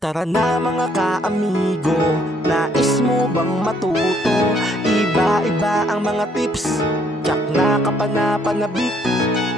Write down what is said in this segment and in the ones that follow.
Tara na mga ka-amigo, nais mo bang matuto? Iba-iba ang mga tips, tsak na kapanapanabik.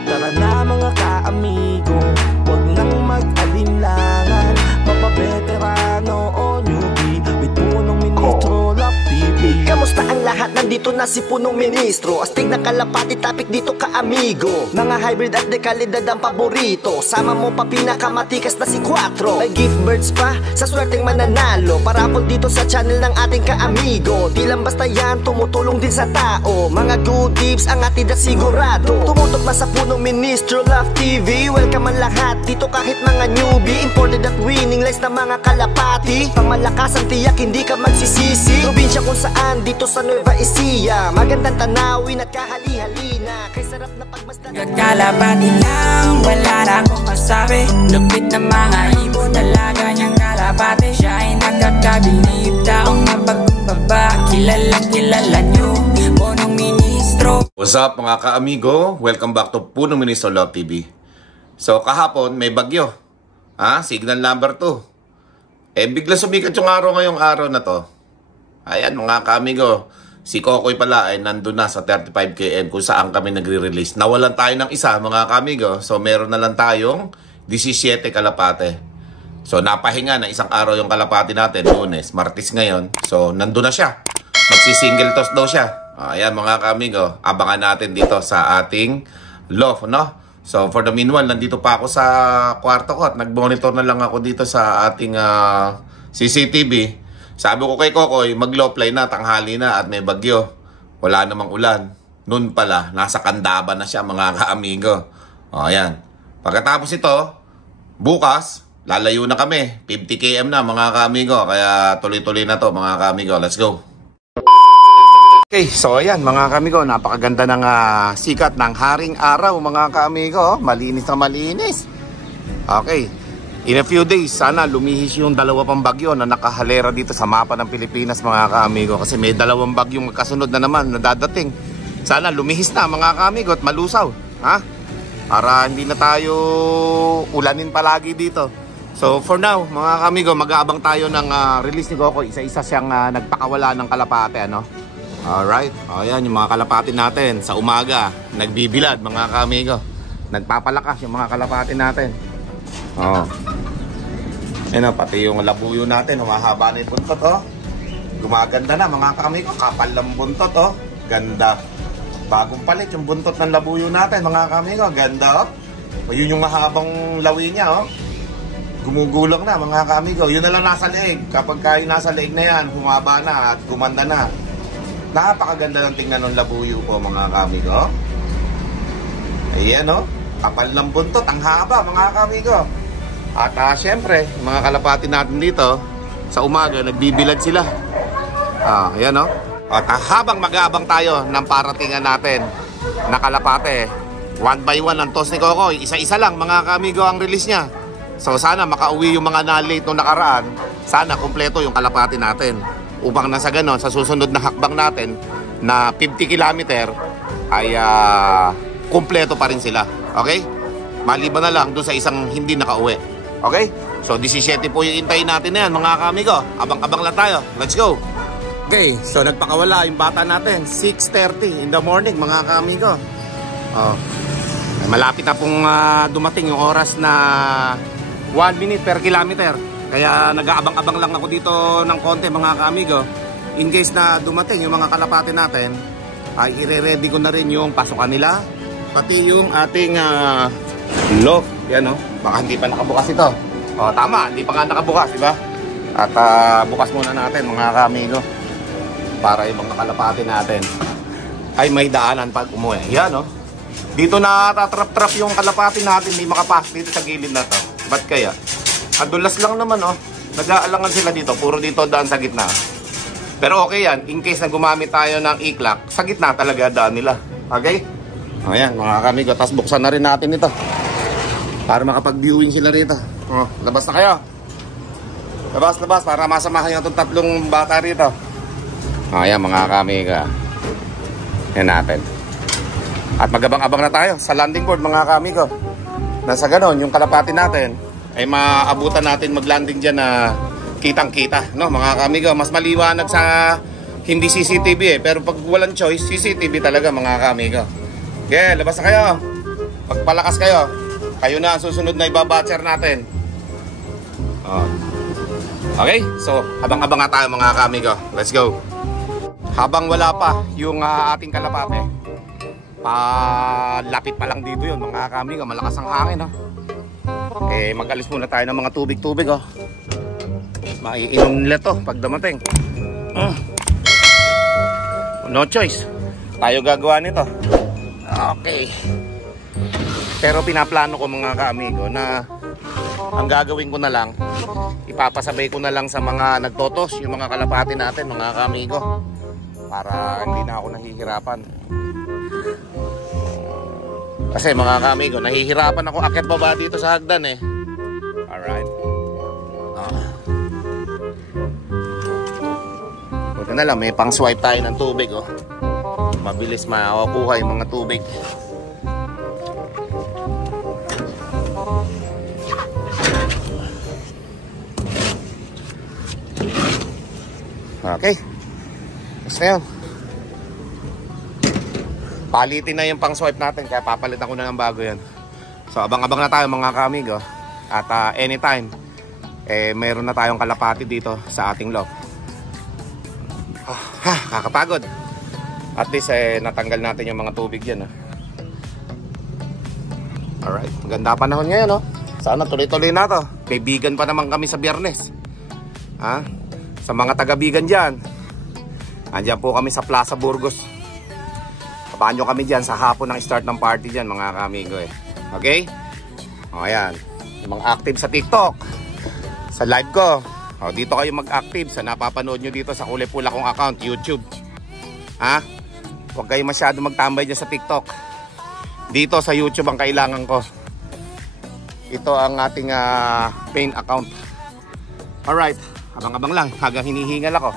Tara na mga ka-amigo, huwag nang mag-alinlangan. Mapabeterano o newbie, with Punong Ministro Love TV. Kamusta ang lahat? Nandito na si Punong Ministro. Astig na kalapati, topic dito ka-amigo. Mga hybrid at dekalidad ang paborito. Sama mo pa pinakamatikas na si Quattro. May gift birds pa sa swerteng mananalo. Parapol dito sa channel ng ating ka-amigo. Di lang basta yan, tumutulong din sa tao. Mga good tips ang atid at sigurado. Tumutok na sa Punong Ministro Love TV. Welcome ang lahat dito kahit mga newbie. Imported at winning lines na mga kalapati. Pangmalakas ang tiyak, hindi ka magsisisi. Probinsya kung saan, dito sa Nueva Ecija. Magandang tanawin at kahali-halina. Kay sarap na pagmasdan. Kalapati lang, wala na akong masabi. Lupit na mga ibon, dalaga niyang kalapati. Siya ay nakakabilib, taong mapagumbaba. Kilalang kilala niyo, Punong Ministro. What's up mga ka-amigo? Welcome back to Punong Ministro Love TV. So kahapon may bagyo, signal number 2. Bigla sumikat yung araw ngayong araw na to. Ayan mga ka-amigo, si Kokoy pala ay nandun na sa 35 km kung saan kami nagre-release. Nawalan tayo ng isa mga ka-amigo, so meron na lang tayong 17 kalapate. So napahinga na isang araw yung kalapati natin, Lunes, Martes ngayon. So nandun na siya, magsi-single toss daw siya. Ayan mga ka-amigo, abangan natin dito sa ating loft, no? So for the meanwhile, nandito pa ako sa kwarto ko at nag-monitor na lang ako dito sa ating CCTV. Sabi ko kay Kokoy, mag-low fly na, tanghali na at may bagyo. Wala namang ulan. Noon pala, nasa Candaban na siya mga ka-amigo. O, ayan. Pagkatapos ito, bukas, lalayo na kami. 50 km na mga ka-amigo. Kaya tuloy-tuloy na to mga ka-amigo. Let's go. Okay, so ayan mga ka-amigo. Napakaganda ng sikat ng haring araw mga ka-amigo. Malinis na malinis. Okay. In a few days, sana lumihis yung dalawa pang bagyo na nakahalera dito sa mapa ng Pilipinas mga ka-amigo. Kasi may dalawang bagyong magkasunod na naman na dadating. Sana lumihis na mga ka-amigo at malusaw. Para hindi na tayo ulanin palagi dito. So for now, mga ka-amigo, mag-aabang tayo ng release ni Kokoy. Isa-isa siyang nagpakawala ng kalapate, ano? Alright, ayan yung mga kalapate natin. Sa umaga, nagbibilad mga ka-amigo. Nagpapalakas yung mga kalapate natin. Ayan, pati yung labuyo natin, humahaba na yung buntot, gumaganda na mga ka-amigo, kapal ng buntot, ganda. Bagong palit yung buntot ng labuyo natin mga ka-amigo, ganda, yun yung mahabang lawi niya, gumugulang na mga ka-amigo. Yun na lang nasa leeg. Kapag kayo nasa leeg na yan, humaba na at gumanda na. Napakaganda ng tingnan ng labuyo po mga ka-amigo. Ayan, kapal ng buntot, ang haba mga ka-amigo. At syempre, mga kalapati natin dito, sa umaga, nagbibilad sila. Ayan At habang mag-aabang tayo ng paratingan natin na kalapate, 1 by 1 ang toss ni Kokoy. Isa-isa lang mga ka-amigo ang release niya. So sana makauwi yung mga na-late nung nakaraan. Sana kumpleto yung kalapati natin. Upang nasa ganon, sa susunod na hakbang natin na 50 km ay kumpleto pa rin sila. Okay? Maliban na lang doon sa isang hindi nakauwi. Okay? So 17 po yung intayin natin na yan mga ka-amigo. Abang-abang lang tayo. Let's go! Okay, so nagpakawala yung bata natin. 6:30 in the morning mga ka-amigo. Malapit na pong dumating yung oras na 1 minute per kilometer. Kaya nag-aabang-abang lang ako dito ng konti mga ka-amigo. In case na dumating yung mga kalapate natin, ay ire-ready ko na rin yung pasukan nila. Pati yung ating loft. Yan baka hindi pa nakabukas ito. Tama, hindi pa nga nakabukas, diba? At bukas muna natin mga ka-amigo. Para ibang nakalapate natin ay may daanan pag umuwi. Yan dito na tatrap-trap yung kalapate natin. Hindi makapasok dito sa gilid na to. Ba't kaya? Adulas lang naman nag-aalangan sila dito. Puro dito daan sa gitna. Pero okay yan. In case na gumamit tayo ng e-clock, sa gitna talaga daan nila. Okay? Ayan mga ka-amigo. Tapos buksan na rin natin ito para makapag-viewing sila rito. Labas na kayo. Labas para masamahan yung itong tatlong bata rito. Ayan mga ka-amigo. Yan natin. At magabang-abang na tayo sa landing board mga ka-amigo. Nasa ganon yung kalapati natin ay maabutan natin mag-landing dyan na kitang-kita, no mga kamigo. Mas maliwanag sa hindi CCTV pero pag walang choice, CCTV talaga mga kamigo. Okay, labas na kayo. Pagpalakas kayo. Kayo na ang susunod na ibabatcher natin. Okay, so habang-habang nga tayo mga kamigo. Let's go. Habang wala pa yung ating kalapate, lapit pa lang dito yun mga kamigo. Malakas ang hangin, mag-alis muna tayo ng mga tubig-tubig, maiinom nila to pag dumating. No choice, tayo gagawa nito. Okay, pero pinaplano ko mga kaamigo na ang gagawin ko na lang, ipapasabay ko na lang sa mga nagtotos yung mga kalapati natin mga kaamigo, para hindi na ako nahihirapan. Kasi mga kaamigo, nahihirapan ako akit baba dito sa hagdan Alright. Buti na lang, may pang swipe tayo ng tubig mabilis makukuha yung mga tubig. Okay, basta yun. Palitin na yung pang swipe natin, kaya papalitan ko na ng bago yan. So abang-abang na tayo mga kaamigo. At anytime mayroon na tayong kalapati dito sa ating loft. Kakapagod. At least natanggal natin yung mga tubig dyan. Alright, maganda panahon ngayon Sana tuloy-tuloy na to. Kaibigan pa naman kami sa Biyernes. Sa mga taga-bigan dyan, andyan po kami sa Plaza Burgos. Kabahan nyo kami dyan sa hapon ng start ng party dyan mga kamigo Okay? Ayan, yung mga active sa TikTok, sa live ko, dito kayo mag-active sa napapanood nyo dito sa kulay pula kong account, YouTube. Huwag kayo masyado magtambay dyan sa TikTok. Dito sa YouTube ang kailangan ko. Ito ang ating main account. Alright, abang-abang lang hanggang hinihingal ako.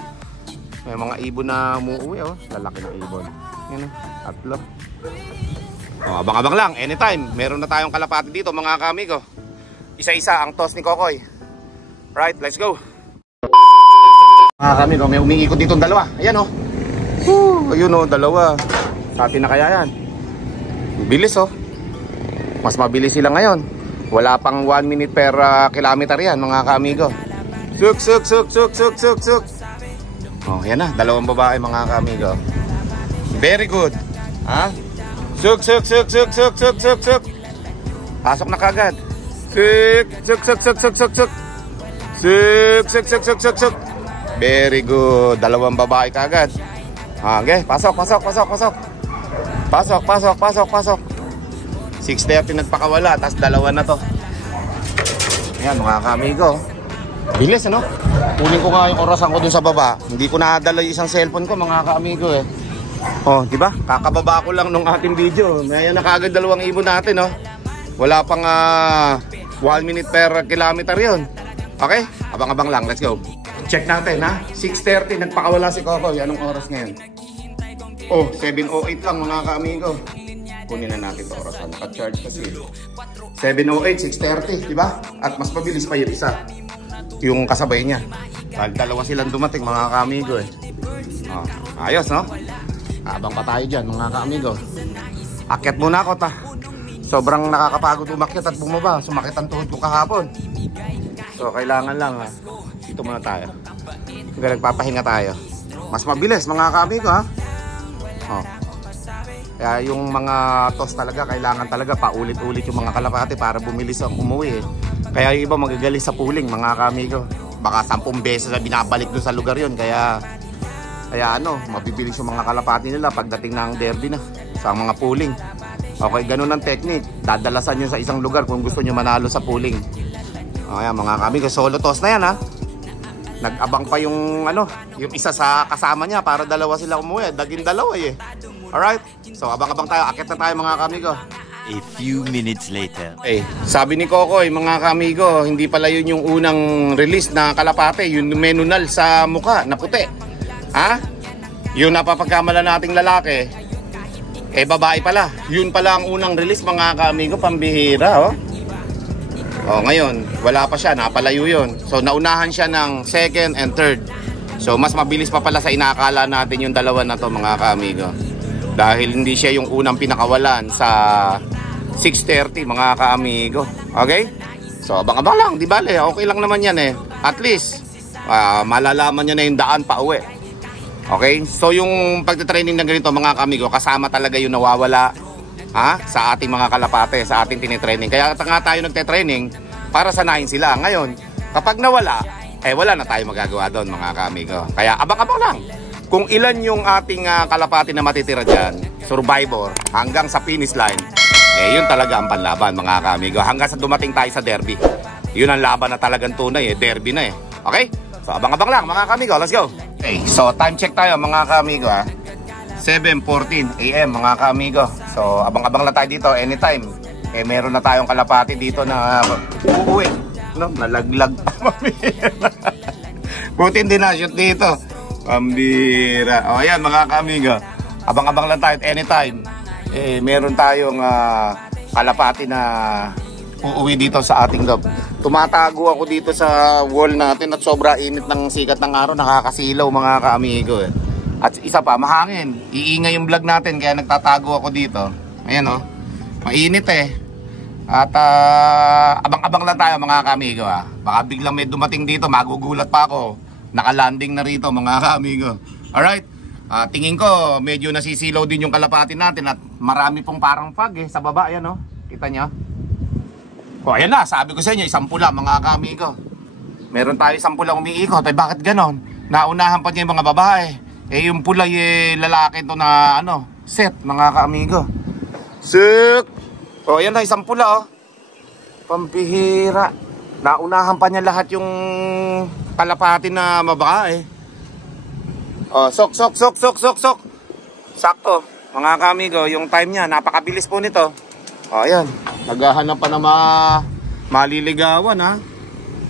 May mga ibon na umuwi lalaki ng ibon. Yan tatlo. Abang-abang lang, anytime. Meron na tayong kalapati dito mga kamigo. Isa-isa ang toss ni Kokoy. Right, let's go. Mga kamigo, may umiikot dito dalawa. Ayan ayun dalawa. Sa atin na kaya yan. Bilis Mas mabilis sila ngayon. Wala pang 1 minute per kilometer yan mga kamigo. Suk. Yan na, dalawang babae mga kamigo. Very good. Suk. Pasok na kagad. Suk. Very good. Dalawang babae kagad. Okay, pasok. Pasok. 6:30 nagpakawala, tas dalawa na to. Ayan mga kamigo. Bilis Kunin ko nga yung orasan ko dun sa baba. Hindi ko nadala yung isang cellphone ko mga kamigo di ba? Kakababa ko lang nung ating video. May na kagad dalawang ibon natin Wala pang 1 minute per kilometer yun. Okay? Abang-abang lang. Let's go. Check natin 6:30 nagpakawala si Kokoy. Anong oras ngayon? 7:08 lang mga kamigo. Kunin na natin ito orasan. Naka-charge kasi 7:08, 6:30, di ba? At mas mabilis pa yung isa, yung kasabay niya. Dalawa silang dumating mga kamigo ayos Habang pa tayo dyan mga kamigo. Akyat muna ako sobrang nakakapagod umakyat at bumaba. Sumakit ang tuhod ko kahapon. So kailangan lang dito muna tayo. Nagpapahinga tayo. Mas mabilis mga kamigo Kaya yung mga toss talaga, kailangan talaga paulit-ulit yung mga kalapati para bumilis ang umuwi Kaya yung iba magagaling sa pooling mga kamigo. Baka 10 beses na binabalik doon sa lugar yon. Kaya mabibilis yung mga kalapati nila pagdating ng derby na sa mga pooling. Okay, ganun ang technique. Dadalasan nyo sa isang lugar kung gusto nyo manalo sa pooling. Ayan mga kamigo, solo toss na yan Nag-abang pa yung yung isa sa kasama niya para dalawa sila umuwi. Daging dalawa Alright, so abang-abang tayo. Akit na tayo mga kamigo. A few minutes later. Sabi ni Kokoy mga kamigo, hindi pala yun yung unang release na kalapate. Yung menunal sa muka na puti. Yung napapagkamala nating lalaki, babae pala. Yun pala ang unang release mga kamigo. Pambihira Ngayon, wala pa siya, napalayo yun. So, naunahan siya ng second and third. So, mas mabilis pa pala sa inaakala natin yung dalawa na to, mga kaamigo. Dahil hindi siya yung unang pinakawalan sa 6:30, mga kaamigo. Okay? So, abang-abang lang, di bale, okay lang naman yan eh. At least, malalaman niya na yung daan pa uwi. Okay? So, yung pagtitraining ng ganito, mga kaamigo, kasama talaga yung nawawala sa ating mga kalapate, sa ating tinitraining. Kaya nga tayo nagtitraining para sanayin sila. Ngayon, kapag nawala, wala na tayo magagawa doon, mga kaamigo. Kaya abang-abang lang. Kung ilan yung ating kalapate na matitira dyan, survivor, hanggang sa finish line, yun talaga ang panlaban, mga kaamigo. Hanggang sa dumating tayo sa derby. Yun ang laban na talagang tunay, derby na eh. Okay? So, abang-abang lang, mga kaamigo. Let's go! Okay, so time check tayo, mga kaamigo, 7:14 AM, mga kaamigo. So, abang-abang lang tayo dito anytime. Meron na tayong kalapati dito na uuwi. No? Nalaglag. Buti hindi na-shoot dito. Pambira. Ayan, mga kaamigo. Abang-abang lang tayo anytime. Meron tayong kalapati na uuwi dito sa ating lob. Tumatago ako dito sa wall natin at sobra init ng sikat ng araw. Nakakasilaw, mga kaamigo. At isa pa, mahangin. Iingay yung vlog natin kaya nagtatago ako dito. Ayan mainit At abang-abang lang tayo, mga kaamigo. Baka biglang may dumating dito, magugulat pa ako. Nakalanding na rito, mga kaamigo. Alright, tingin ko medyo nasisilaw din yung kalapati natin. At marami pong parang fog sa baba. Ayan kita nyo. Ayan na, sabi ko sa inyo, isang pula, mga kaamigo. Meron tayo isang pula umiikot. Bakit ganon? Naunahan pa niya yung mga babae. Yung pula lalaki to na set, mga kaamigo. Sik! Ayan na, isang pula Pampihira. Naunahan pa niya lahat yung kalapati na mababae. Sok. Sakto, mga kaamigo, yung time niya, napakabilis po nito. Ayan, naghahanap pa na maliligawan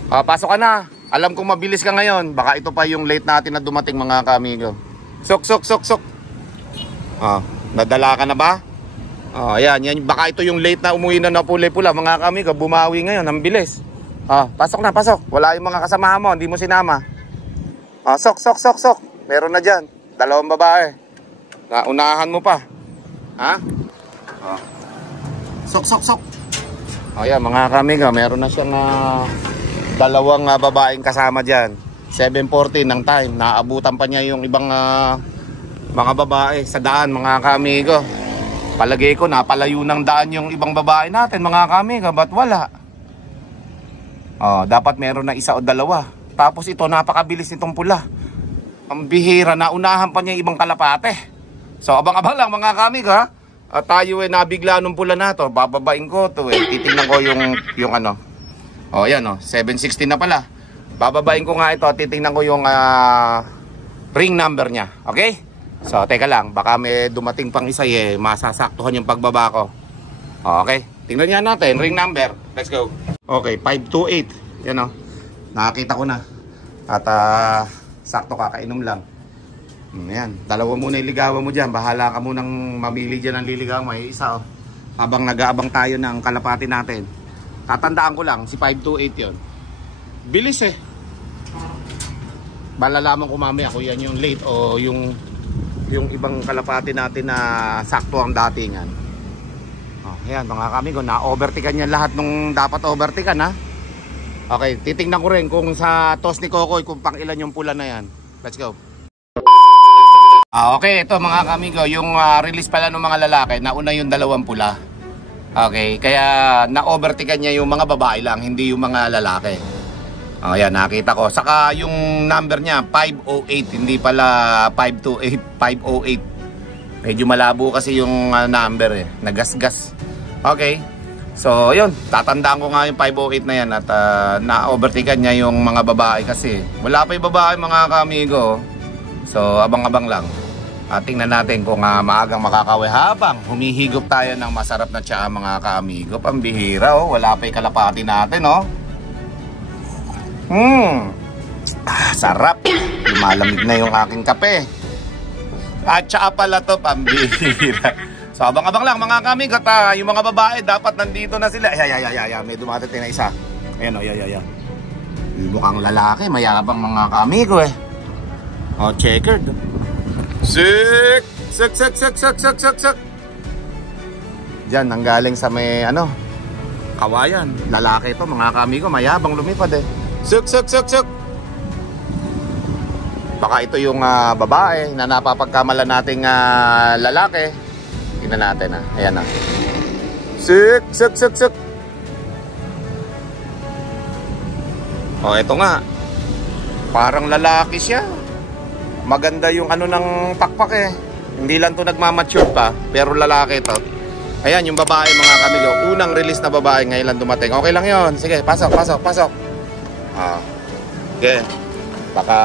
pasok ka na. Alam kong mabilis ka ngayon. Baka ito pa yung late natin na dumating, mga kaamigo. Sok. Nadala ka na ba? Ayan, baka ito yung late na umuwi na pula-pula, mga kaamigo. Bumawi ngayon, ang bilis. Pasok na, pasok. Wala yung mga kasamahan mo, hindi mo sinama. Sok. Meron na dyan, 2 babae. Naunahan mo pa. Sok. Ayan, mga kaamigo, meron na siyang 2 babaeng kasama dyan. 7:14 ng time. Naabutan pa niya yung ibang mga babae sa daan, mga kaamigo. Palagay ko napalayo ng daan yung ibang babae natin, mga kaamigo. Ba't wala? Dapat meron na 1 o 2. Tapos ito, napakabilis nitong pula. Ang bihira, naunahan pa niya yung ibang kalapate. So abang-abang lang, mga kaamigo, At tayo nabigla nung pula na to. Bababain ko to titingnan ko yung ano. Yan 760 na pala. Bababain ko nga ito, titingnan ko yung ring number niya. Okay? So, teka lang, baka may dumating pang isa masasaktuhan yung pagbaba ko. Okay? Tingnan niya natin, ring number. Let's go. Okay, 528. Yan nakakita ko na. At sakto, kakainom lang. Yan, 2 muna iligawan mo dyan. Bahala ka munang mamili dyan ng liligawan. May isa habang nag-aabang tayo ng kalapati natin. Tatandaan ko lang, si 528 yun. Bilis malalaman ko mamaya kung yan yung late o yung ibang kalapati natin na sakto ang datingan. Ayan, mga kamigo, na-overtikan niya lahat nung dapat overtikan Okay, titingnan ko rin kung sa toss ni Kokoy kung pang ilan yung pula na yan. Let's go. Okay, ito mga kamigo, yung release pala ng mga lalaki, nauna yung 2 pula. Okay, kaya na-overtikan niya yung mga babae lang, hindi yung mga lalaki. Ayan, nakita ko. Saka yung number niya, 508, hindi pala 528, 508. Medyo malabo kasi yung number nagasgas. Okay, so yun, tatandaan ko nga yung 508 na yan at na-overtikan niya yung mga babae kasi. Wala pa yung babae, mga kamigo. So, abang-abang lang. Tingnan natin kung maagang makakawi habang humihigop tayo ng masarap na tsaa, mga kaamigo. Pambihira wala pa yung kalapati natin sarap. Lumalamig na yung aking kape. At tsaa pala to, pambihira. So abang-abang lang mga kamig at yung mga babae dapat nandito na sila. Ay, may dumadating na isa. Ayan o, ay. Mukhang lalaki, mayabang mga kamigo eh. Oh, checkered. Sik. Diyan, nanggaling sa may kawayan. Lalaki ito mga kamigo, mayabang lumipad eh. Sik. Baka ito yung babae na napapagkamalan nating lalaki. Tingnan natin ayan na. Sik. Oh, ito nga. Parang lalaki siya. Maganda yung ng pakpak eh. Hindi lang to nagmamature pa, pero lalaki ito. Ayan yung babae mga kamigo. Unang release na babae ngayon lang dumating. Okay lang yon. Sige, pasok. Okay. Baka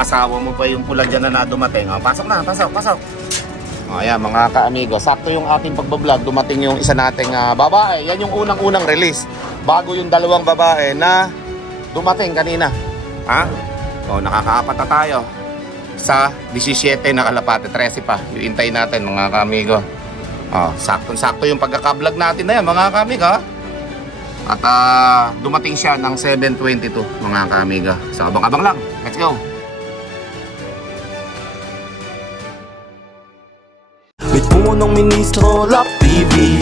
asawa mo pa yung pula dyan na dumating. Pasok na. Ayan mga ka-amigo, sakto yung ating pagbablog. Dumating yung isa nating babae. Yan yung unang release. Bago yung dalawang babae na dumating kanina. Nakakaapat na tayo sa 17 na kalapate. 13 pa. Yung intay natin mga ka-amigo. Sakto yung pagkakablog natin na yan mga ka-amigo. At dumating siya ng 7:22 mga ka-amigo. So abang-abang lang. Let's go. May punong ministro, Love TV.